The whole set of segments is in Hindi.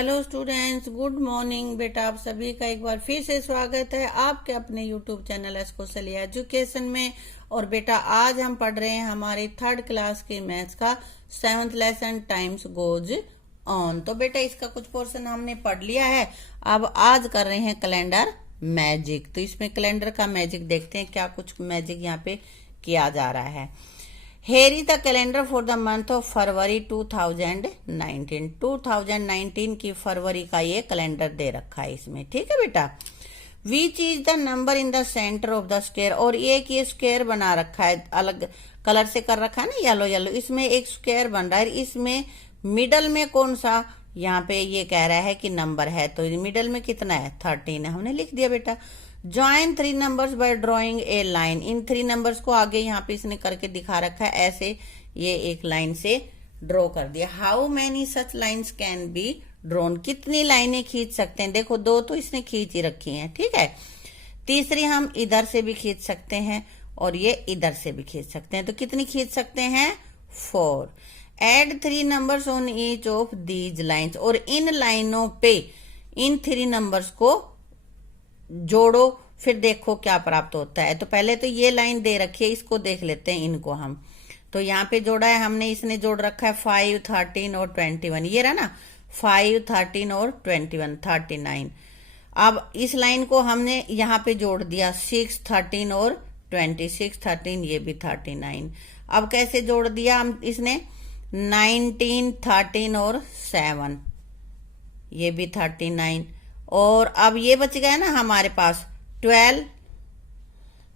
Hello students, good morning. बेटा आप सभी का एक बार फिर से स्वागत है आपके अपने यूट्यूब चैनल एस्कोसली एजुकेशन में। और बेटा आज हम पढ़ रहे हैं हमारी थर्ड क्लास के मैथ्स का 7th lesson times goes on. तो बेटा इसका कुछ पोर्शन हमने पढ़ लिया है। अब आज कर रहे हैं कैलेंडर मैजिक। तो इसमें कैलेंडर का मैजिक देखते हैं क्या कुछ मैजिक यहाँ पे किया जा रहा है। Here is the calendar for the month of February 2019। 2019 की फरवरी का ये कैलेंडर दे रखा है इसमें, ठीक है बेटा। Which is the number in the center of the square। और एक ये स्क्वायर बना रखा है, अलग कलर से कर रखा है ना, येलो येलो। इसमें एक स्क्वायर बन रहा है, इसमें मिडल में कौन सा, यहाँ पे ये कह रहा है कि नंबर है, तो मिडल में कितना है 13 है, हमने लिख दिया बेटा। Join 3 numbers by drawing a line. In 3 numbers को आगे यहाँ पे इसने करके दिखा रखा है, ऐसे ये एक लाइन से ड्रॉ कर दिया। How many such lines can be drawn. कितनी लाइनें खींच सकते हैं, देखो 2 तो इसने खींच ही रखी हैं, ठीक है। तीसरी हम इधर से भी खींच सकते हैं और ये इधर से भी खींच सकते हैं। तो कितनी खींच सकते हैं 4। Add 3 numbers on each of these lines. और इन लाइनों पे इन 3 नंबर्स को जोड़ो, फिर देखो क्या प्राप्त होता है। तो पहले तो ये लाइन दे रखी है, इसको देख लेते हैं इनको हम। तो यहाँ पे जोड़ा है हमने, इसने जोड़ रखा है 5, 13 और 21। ये रहा ना 5, 13 और 21, 39। अब इस लाइन को हमने यहाँ पे जोड़ दिया 6, 13 और 26, 13, ये भी 39। अब कैसे जोड़ दिया हम, इसने 19, 13 और 7, ये भी 39। और अब ये बच गया ना हमारे पास 12,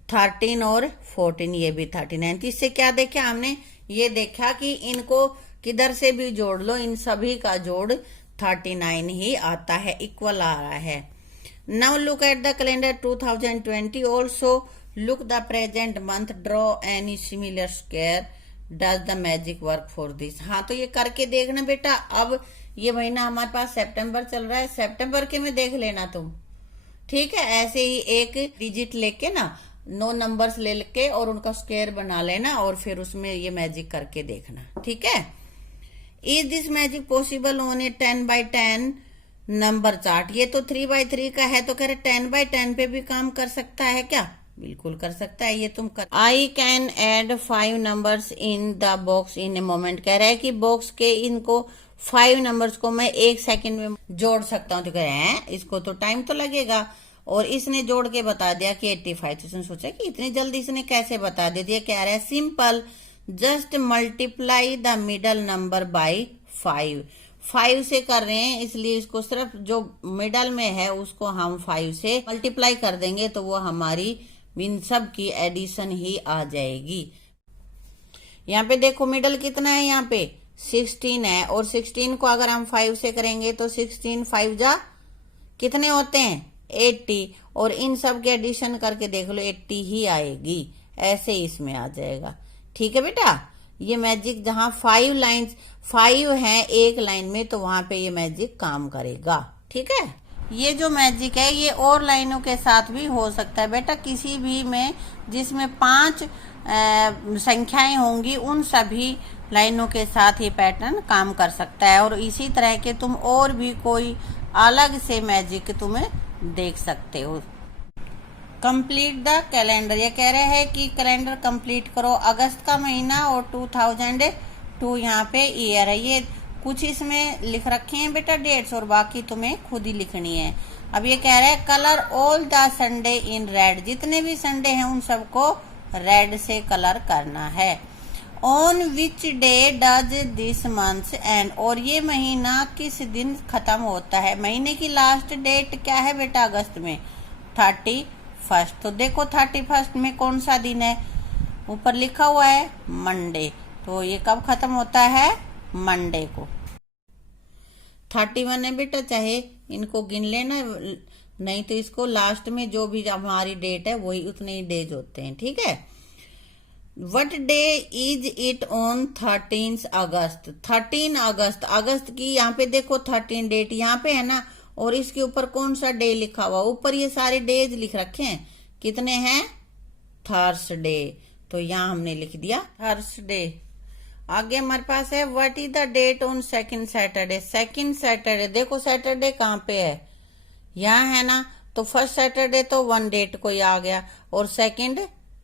13 और 14, ये भी 39। तो इससे क्या देखा हमने, ये देखा कि इनको किधर से भी जोड़ लो, इन सभी का जोड़ 39 ही आता है, इक्वल आ रहा है। Now look at the calendar 2020। Also look the present month, draw any similar square, does the magic work for this. हाँ तो ये करके देखना बेटा। अब ये महीना हमारे पास सितंबर चल रहा है, सितंबर के में देख लेना तुम, ठीक है। ऐसे ही एक डिजिट लेके ना 9 नंबर्स ले के और उनका स्क्वायर बना लेना और फिर उसमें ये मैजिक करके देखना, ठीक है। Is this magic possible on A 10x10 number chart. ये तो 3x3 का है, तो कह रहे 10x10 पे भी काम कर सकता है क्या, बिल्कुल कर सकता है, ये तुम कर। I can add 5 numbers in the box in a moment. कह रहा है कि बॉक्स के इनको 5 नंबर्स को मैं 1 सेकंड में जोड़ सकता हूँ। तो कह रहे हैं इसको तो टाइम तो लगेगा, और इसने जोड़ के बता दिया कि 85। तो इसने सोचा कि इतनी जल्दी इसने कैसे बता दिया। कह रहा है simple, just multiply the middle number by 5 से कर रहे हैं, इसलिए इसको सिर्फ जो मिडल में है उसको हम 5 से मल्टीप्लाई कर देंगे, तो वो हमारी इन सब की एडिशन ही आ जाएगी। यहाँ पे देखो मिडल कितना है, यहाँ पे 16 है, और 16 को अगर हम 5 से करेंगे तो 16 5 जा कितने होते हैं 80, और इन सब के एडिशन करके देख लो 80 ही आएगी, ऐसे ही इसमें आ जाएगा, ठीक है बेटा। ये मैजिक जहां 5 हैं एक लाइन में, तो वहां पे ये मैजिक काम करेगा, ठीक है। ये जो मैजिक है ये और लाइनों के साथ भी हो सकता है बेटा। किसी भी में जिसमें 5 संख्याएं होंगी उन सभी लाइनों के साथ ये पैटर्न काम कर सकता है। और इसी तरह के तुम और भी कोई अलग से मैजिक तुम्हें देख सकते हो। Complete the calendar. ये कह रहे हैं कि कैलेंडर कंप्लीट करो। अगस्त का महीना और 2002 यहाँ पे ईयर है। ये कुछ इसमें लिख रखे हैं बेटा डेट्स, और बाकी तुम्हें खुद ही लिखनी है। अब ये कह रहे हैं colour all the Sunday in red. जितने भी संडे हैं उन सबको रेड से कलर करना है। On which day does this month and. और ये महीना किस दिन खत्म होता है। महीने की लास्ट डेट क्या है बेटा अगस्त में 31। तो देखो 31 में कौन सा दिन है, ऊपर लिखा हुआ है मंडे, तो ये कब खत्म होता है मंडे को। 31 है बेटा, चाहे इनको गिन लेना, नहीं तो इसको लास्ट में जो भी हमारी डेट है वही उतने ही डेज होते हैं, ठीक है। What day is it on 13 अगस्त। 13 अगस्त, अगस्त की यहाँ पे देखो 13 डेट यहाँ पे है ना, और इसके ऊपर कौन सा डे लिखा हुआ, ऊपर ये सारे डेज लिख रखे हैं, कितने हैं थर्सडे, तो यहाँ हमने लिख दिया थर्सडे। आगे हमारे पास है what is the date on second Saturday. Second Saturday, देखो सैटरडे कहाँ पे है, यहाँ है ना, तो फर्स्ट सैटरडे तो 1 डेट को ही आ गया और सेकंड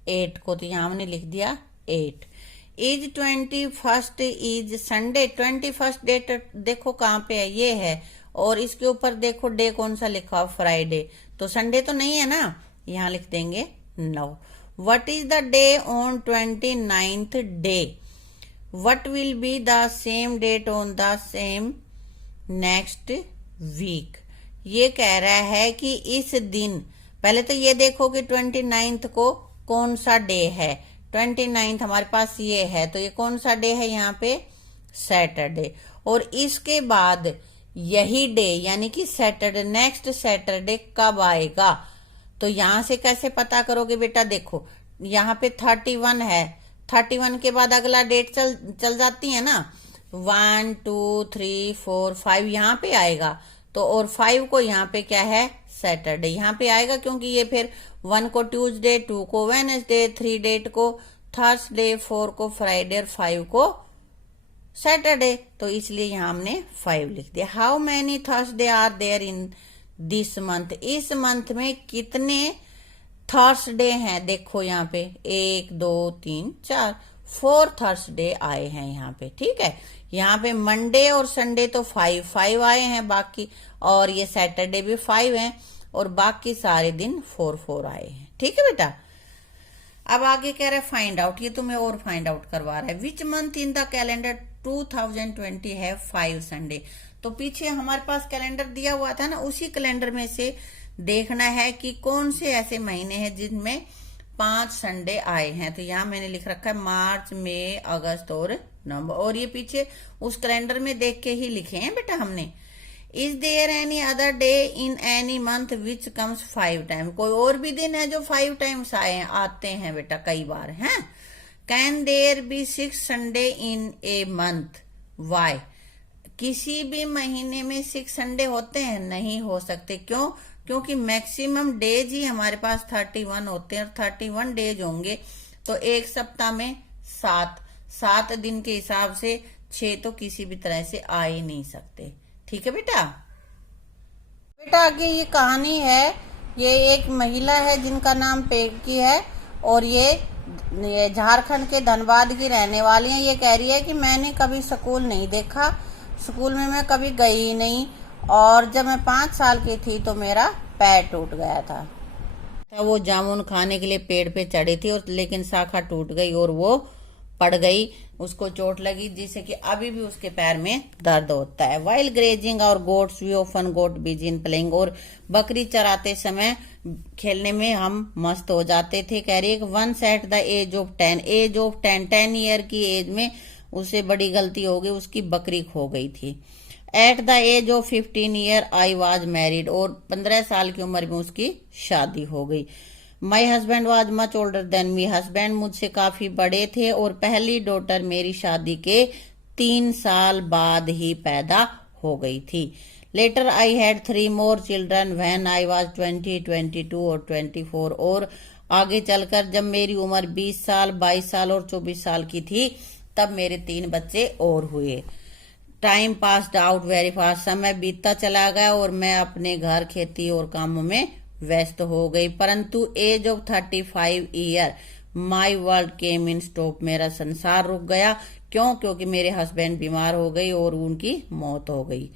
8 को, तो यहाँ हमने लिख दिया 8। इज 21 इज संडे, 21 डेट देखो कहाँ पे है, ये है, और इसके ऊपर देखो डे कौन सा लिखा, फ्राइडे, तो संडे तो नहीं है ना, यहाँ लिख देंगे नो। What is the day on 29th day, what will be the same date on the same next week. ये कह रहा है कि इस दिन, पहले तो ये देखो कि 29th को कौन सा डे है, 29th हमारे पास ये है, तो ये कौन सा डे है यहाँ पे, सैटरडे। और इसके बाद यही डे यानी कि सैटरडे, नेक्स्ट सैटरडे कब आएगा, तो यहां से कैसे पता करोगे बेटा, देखो यहाँ पे 31 है, 31 के बाद अगला डेट चल जाती है ना, 1 2 3 4 5 यहाँ पे आएगा, तो और 5 को यहाँ पे क्या है, सैटरडे यहाँ पे आएगा, क्योंकि ये फिर 1 को ट्यूसडे, 2 को वेडनेसडे, 3 डेट को थर्सडे, 4 को फ्राइडे और 5 को सैटरडे, तो इसलिए यहाँ हमने 5 लिख दिया। How many Thursday are there in this month, इस मंथ में कितने थर्सडे हैं, देखो यहाँ पे 1 2 3 4, 4 थर्सडे आए हैं यहाँ पे, ठीक है। यहाँ पे मंडे और संडे तो 5 आए हैं बाकी, और ये सैटरडे भी 5 हैं, और बाकी सारे दिन 4 आए हैं, ठीक है बेटा। अब आगे कह रहा है फाइंड आउट, ये तुम्हें और फाइंड आउट करवा रहा है। Which month in the calendar 2020 है 5 संडे, तो पीछे हमारे पास कैलेंडर दिया हुआ था ना, उसी कैलेंडर में से देखना है कि कौन से ऐसे महीने हैं जिनमें 5 संडे आए हैं। तो यहाँ मैंने लिख रखा है मार्च, मई, अगस्त और नवंबर, और ये पीछे उस कैलेंडर में देख के ही लिखे हैं बेटा हमने। Is there any other day in any month which comes 5 time, कोई और भी दिन है जो 5 टाइम्स आते हैं बेटा, कई बार हैं। Can there be 6 Sunday in a month, why, किसी भी महीने में 6 संडे होते हैं, नहीं हो सकते, क्यों, क्योंकि मैक्सिमम डेज ही हमारे पास 31 होते हैं, और 31 डेज होंगे तो एक सप्ताह में 7 दिन के हिसाब से 6 तो किसी भी तरह से आ ही नहीं सकते, ठीक है बेटा। आगे ये कहानी है, ये एक महिला है जिनका नाम पेटकी है, और ये झारखंड के धनबाद की रहने वाली है। ये कह रही है कि मैंने कभी स्कूल नहीं देखा, स्कूल में मैं कभी गई ही नहीं, और जब मैं 5 साल की थी तो मेरा पैर टूट गया था। वो जामुन खाने के लिए पेड़ पे चढ़ी थी, और लेकिन शाखा टूट गई और वो पड़ गई, उसको चोट लगी, जिससे कि अभी भी उसके पैर में दर्द होता है। While grazing our goats we often got busy in playing, और बकरी चराते समय खेलने में हम मस्त हो जाते थे। कह रही है once at the age of 10 year की एज में उसे बड़ी गलती हो गई, उसकी बकरी खो गई थी। At the age of 15 year I was married, और 15 साल की उम्र में उसकी शादी हो गई। My husband was much older than me, husband मुझसे काफी बड़े थे, और पहली डॉटर मेरी शादी के 3 साल बाद ही पैदा हो गई थी। Later I had 3 more children when I was 20, 22 और 24, और आगे चलकर जब मेरी उम्र 20 साल, 22 साल और 24 साल की थी, तब मेरे 3 बच्चे और हुए। Time passed out very fast, समय बीतता चला गया और मैं अपने घर, खेती और कामों में व्यस्त हो गई। परंतु age of 35 year my world came in stop, मेरा संसार रुक गया। क्यों? क्योंकि मेरे हस्बैंड बीमार हो गई और उनकी मौत हो गई।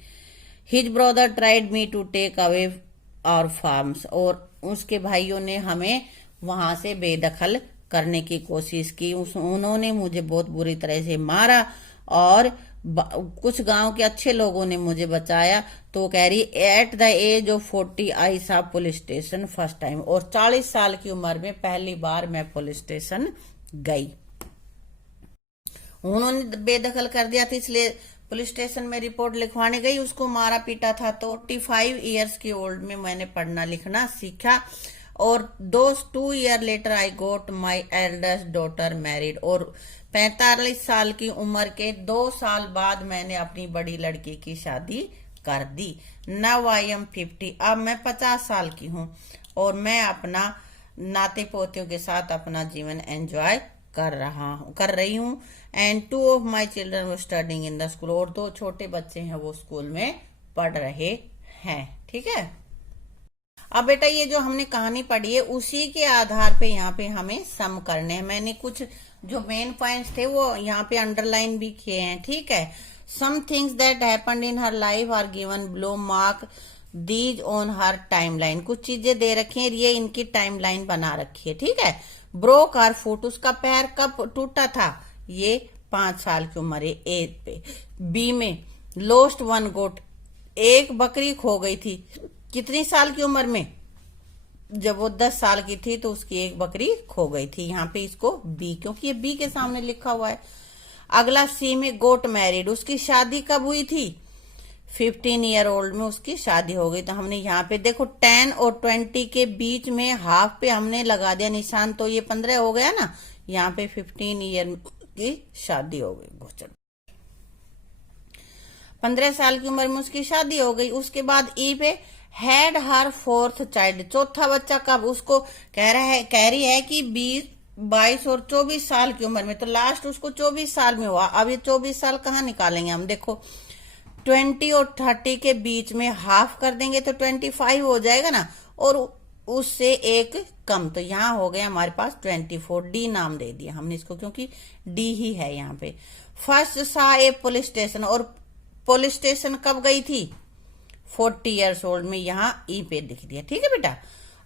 His brother tried me to take away our farms, और उसके भाइयों ने हमें वहां से बेदखल करने की कोशिश की। उन्होंने मुझे बहुत बुरी तरह से मारा, और कुछ गांव के अच्छे लोगों ने मुझे बचाया। तो कह रही एट द एज ऑफ 40 आई सा पुलिस स्टेशन फर्स्ट टाइम, और 40 साल की उम्र में पहली बार मैं पुलिस स्टेशन गई। उन्होंने बेदखल कर दिया था, इसलिए पुलिस स्टेशन में रिपोर्ट लिखवाने गई। उसको मारा पीटा था। तो 45 ईयर्स की ओल्ड में मैंने पढ़ना लिखना सीखा, और 2 ईयर लेटर आई गोट माई एल्डेस्ट डॉटर मैरिड, और 45 साल की उम्र के 2 साल बाद मैंने अपनी बड़ी लड़की की शादी कर दी। नाउ आई एम 50, अब मैं 50 साल की हूँ, और मैं अपना नाते पोतियों के साथ अपना जीवन एंजॉय कर रही हूँ। And 2 of my children were studying in the school, और 2 छोटे बच्चे हैं वो स्कूल में पढ़ रहे हैं। ठीक है, अब बेटा ये जो हमने कहानी पढ़ी है उसी के आधार पे यहाँ पे हमें सम करने हैं। मैंने कुछ जो मेन पॉइंट्स थे वो यहाँ पे अंडरलाइन भी किए हैं। ठीक है, some things that happened in her life are given below, mark these on her timeline. कुछ चीजें दे रखी हैं, ये इनकी टाइमलाइन बना रखी है। ठीक है, ब्रोक हर फुट, उसका पैर कब टूटा था, ये 5 साल की उम्र है, एज पे। बी में लोस्ट 1 गोट, एक बकरी खो गई थी, कितनी साल की उम्र में, जब वो 10 साल की थी तो उसकी एक बकरी खो गई थी। यहाँ पे इसको बी, क्योंकि ये बी के सामने लिखा हुआ है। अगला सी में गोट मैरिड, उसकी शादी कब हुई थी, 15 ईयर ओल्ड में उसकी शादी हो गई। तो हमने यहाँ पे देखो 10 और 20 के बीच में हाफ पे हमने लगा दिया निशान, तो ये 15 हो गया ना। यहाँ पे 15 ईयर की शादी हो गई, 15 साल की उम्र में उसकी शादी हो गई। उसके बाद ई पे हैड हर 4th चाइल्ड, चौथा बच्चा कब, उसको कह रही है कि 20, 22 और 24 साल की उम्र में, तो लास्ट उसको 24 साल में हुआ। अब ये 24 साल कहाँ निकालेंगे हम, देखो 20 और 30 के बीच में हाफ कर देंगे तो 25 हो जाएगा ना, और उससे एक कम, तो यहाँ हो गया हमारे पास 24। डी नाम दे दिया हमने इसको, क्योंकि डी ही है यहाँ पे। फर्स्ट सा ए पुलिस स्टेशन, और पुलिस स्टेशन कब गई थी, 40 ईयर्स ओल्ड में, यहाँ ई पे लिख दिया। ठीक है बेटा,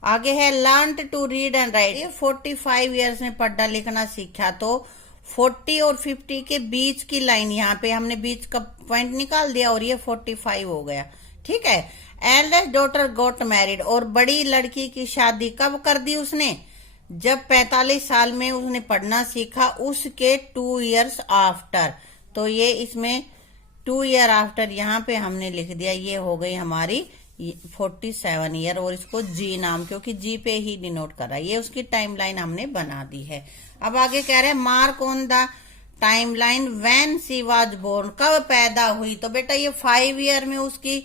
आगे है learn to read and write, ये 45 ईयर्स में पढ़ना लिखना सीखा। तो 40 और 50 के बीच की लाइन, यहाँ पे हमने बीच का पॉइंट निकाल दिया और ये 45 हो गया। ठीक है, एल्डेस्ट डॉटर गोट मैरिड, और बड़ी लड़की की शादी कब कर दी उसने, जब 45 साल में उसने पढ़ना सीखा, उसके 2 ईयर्स आफ्टर। तो ये इसमें 2 ईयर आफ्टर यहाँ पे हमने लिख दिया, ये हो गई हमारी 47 ईयर, और इसको जी नाम, क्योंकि जी पे ही डिनोट कर रहा है। ये उसकी टाइमलाइन हमने बना दी है। अब आगे कह रहे हैं mark on the timeline when she was born, कब पैदा हुई। तो बेटा ये 5 ईयर में उसकी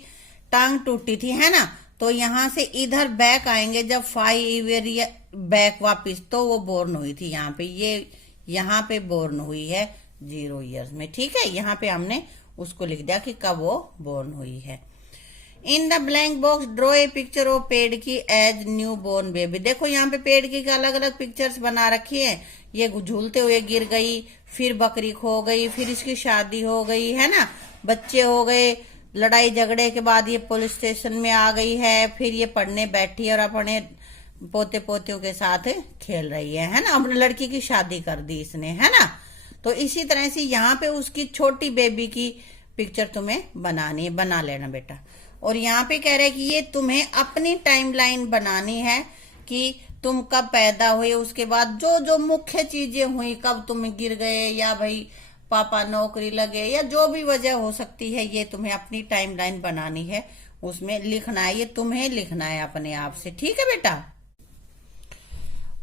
टांग टूटी थी, है ना, तो यहाँ से इधर बैक आएंगे जब 5 ईयर बैक वापिस, तो वो बोर्न हुई थी। यहाँ पे ये यहाँ पे बोर्न हुई है 0 ईयर्स में। ठीक है, यहाँ पे हमने उसको लिख दिया कि कब वो बोर्न हुई है। In the blank box draw a picture of पेड़ की एज न्यू बोर्न बेबी। देखो यहाँ पे पेड़ की अलग अलग पिक्चर्स बना रखी है, ये झूलते हुए गिर गई, फिर बकरी खो गई, फिर इसकी शादी हो गई, है ना, बच्चे हो गए, लड़ाई झगड़े के बाद ये पुलिस स्टेशन में आ गई है, फिर ये पढ़ने बैठी और अपने पोते पोतियों के साथ खेल रही है ना, अपने लड़की की शादी कर दी इसने, है ना। तो इसी तरह से यहाँ पे उसकी छोटी बेबी की पिक्चर तुम्हें बनानी है, बना लेना बेटा। और यहाँ पे कह रहे हैं कि ये तुम्हें अपनी टाइमलाइन बनानी है कि तुम कब पैदा हुए, उसके बाद जो जो मुख्य चीजें हुई, कब तुम गिर गए या भाई पापा नौकरी लगे या जो भी वजह हो सकती है, ये तुम्हें अपनी टाइमलाइन बनानी है, उसमें लिखना है, ये तुम्हें लिखना है अपने आप से। ठीक है बेटा।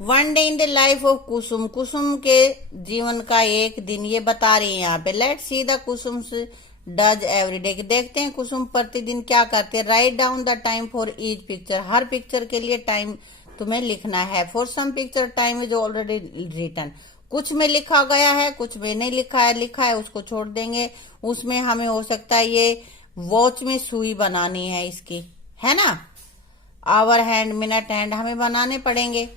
One day in the life of Kusum, Kusum के जीवन का एक दिन ये बता रही है यहाँ पे। Let's see the Kusum does every day, देखते हैं कुसुम प्रतिदिन क्या करते हैं। Write down the time for each picture, हर पिक्चर के लिए टाइम तुम्हें लिखना है। For some picture time is already written, कुछ में लिखा गया है, कुछ में नहीं लिखा है उसको छोड़ देंगे। उसमें हमें हो सकता है ये वॉच में सुई बनानी है इसकी, है ना, आवर हैंड, मिनट हैंड हमें बनाने पड़ेंगे।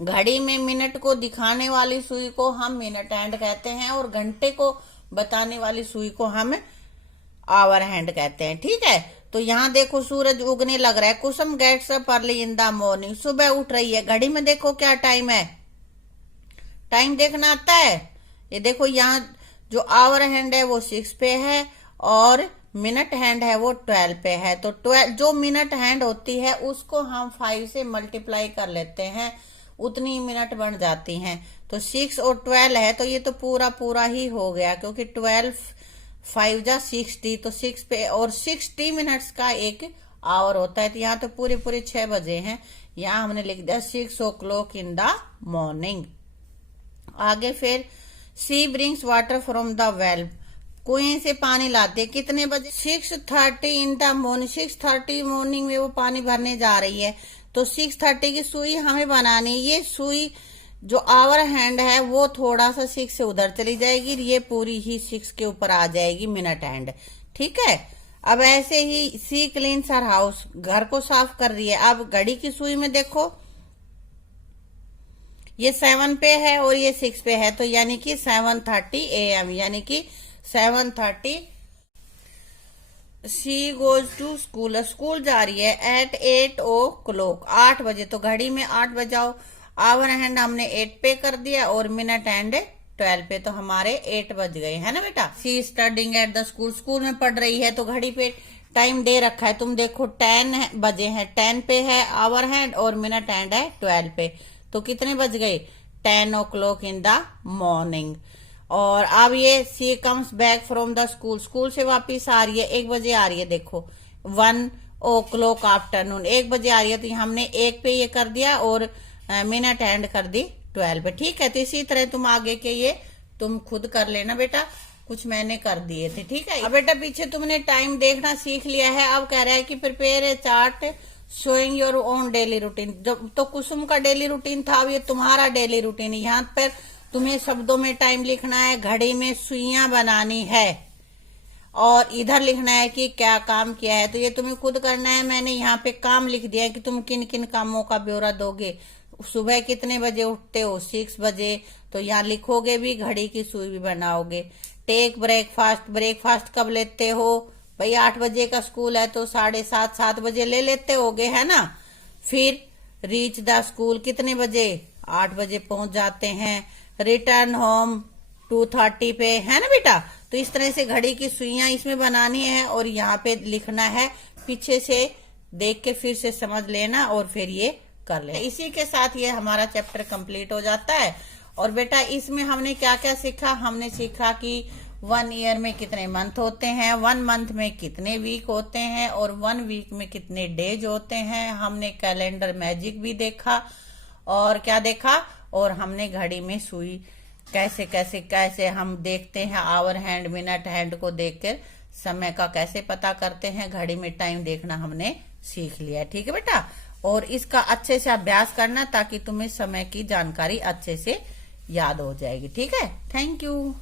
घड़ी में मिनट को दिखाने वाली सुई को हम मिनट हैंड कहते हैं, और घंटे को बताने वाली सुई को हम आवर हैंड कहते हैं। ठीक है, तो यहाँ देखो सूरज उगने लग रहा है। Kusum gets up early in the morning, सुबह उठ रही है। घड़ी में देखो क्या टाइम है, टाइम देखना आता है। ये देखो यहाँ जो आवर हैंड है वो 6 पे है और मिनट हैंड है वो 12 पे है। तो 12 जो मिनट हैंड होती है उसको हम 5 से मल्टीप्लाई कर लेते हैं, उतनी मिनट बन जाती हैं। तो 6 और 12 है, तो ये तो पूरा ही हो गया, क्योंकि 12 5 जा 60, तो 6 पे और 60 मिनट्स का एक आवर होता है। तो यहाँ तो पूरे 6 बजे हैं, यहाँ हमने लिख दिया 6 o'clock इन द मॉर्निंग। आगे फिर she brings water from the well, कुएं से पानी लाते कितने बजे, 6:30 इन द मॉर्निंग, 6:30 मॉर्निंग में वो पानी भरने जा रही है। तो 6:30 की सुई हमें बनानी, ये सुई जो आवर हैंड है वो थोड़ा सा 6 से उधर चली जाएगी, ये पूरी ही 6 के ऊपर आ जाएगी मिनट हैंड। ठीक है, अब ऐसे ही सी क्लीन्स हर हाउस, घर को साफ कर रही है। अब घड़ी की सुई में देखो, ये 7 पे है और ये 6 पे है, तो यानी कि 7:30 AM, यानी कि 7:30 she goes to school, school जा रही है एट 8 o'clock, 8 बजे। तो घड़ी में 8 बजाओ। आवर हैंड हमने 8 पे कर दिया और मिनट हैंड 12 पे, तो हमारे 8 बज गए, है ना बेटा। She studying at the school, school में पढ़ रही है, तो घड़ी पे टाइम दे रखा है, तुम देखो 10 बजे है, 10 पे है आवर हैंड और मिनट हैंड है 12 पे, तो कितने बज गए, 10 o'clock इन द मॉर्निंग। और अब ये she comes back from the school, school से वापिस आ रही है, 1 बजे आ रही है, देखो 1 o'clock आफ्टरनून, 1 बजे आ रही है, तो हमने 1 पे ये कर दिया और मिनट हैंड कर दी 12 पे। ठीक है, तो इसी तरह तुम आगे के ये तुम खुद कर लेना बेटा, कुछ मैंने कर दिए थे। ठीक है, अब बेटा पीछे तुमने टाइम देखना सीख लिया है। अब कह रहा है कि prepare a chart showing your own daily routine. जब तो कुसुम का डेली रूटीन था, अब ये तुम्हारा डेली रूटीन है। यहाँ पर तुम्हें शब्दों में टाइम लिखना है, घड़ी में सुइयां बनानी है और इधर लिखना है कि क्या काम किया है, तो ये तुम्हें खुद करना है। मैंने यहाँ पे काम लिख दिया है कि तुम किन किन कामों का ब्यौरा दोगे। सुबह कितने बजे उठते हो, 6 बजे, तो यहाँ लिखोगे भी, घड़ी की सुई भी बनाओगे। टेक ब्रेकफास्ट, ब्रेकफास्ट कब लेते हो भाई, 8 बजे का स्कूल है तो 7:30 7 बजे ले लेते होगे, है ना। फिर रीच द स्कूल, कितने बजे, 8 बजे पहुंच जाते हैं। रिटर्न होम 2:30 पे, है ना बेटा। तो इस तरह से घड़ी की सुइयां इसमें बनानी है और यहाँ पे लिखना है, पीछे से देख के फिर से समझ लेना और फिर ये कर ले। इसी के साथ ये हमारा चैप्टर कंप्लीट हो जाता है। और बेटा इसमें हमने क्या क्या सीखा, हमने सीखा कि 1 ईयर में कितने मंथ होते हैं, 1 मंथ में कितने वीक होते हैं और 1 वीक में कितने डेज होते हैं। हमने कैलेंडर मैजिक भी देखा और क्या देखा, और हमने घड़ी में सुई कैसे कैसे कैसे हम देखते हैं, आवर हैंड मिनट हैंड को देखकर समय का कैसे पता करते हैं, घड़ी में टाइम देखना हमने सीख लिया। ठीक है बेटा, और इसका अच्छे से अभ्यास करना ताकि तुम्हें समय की जानकारी अच्छे से याद हो जाएगी। ठीक है, थैंक यू।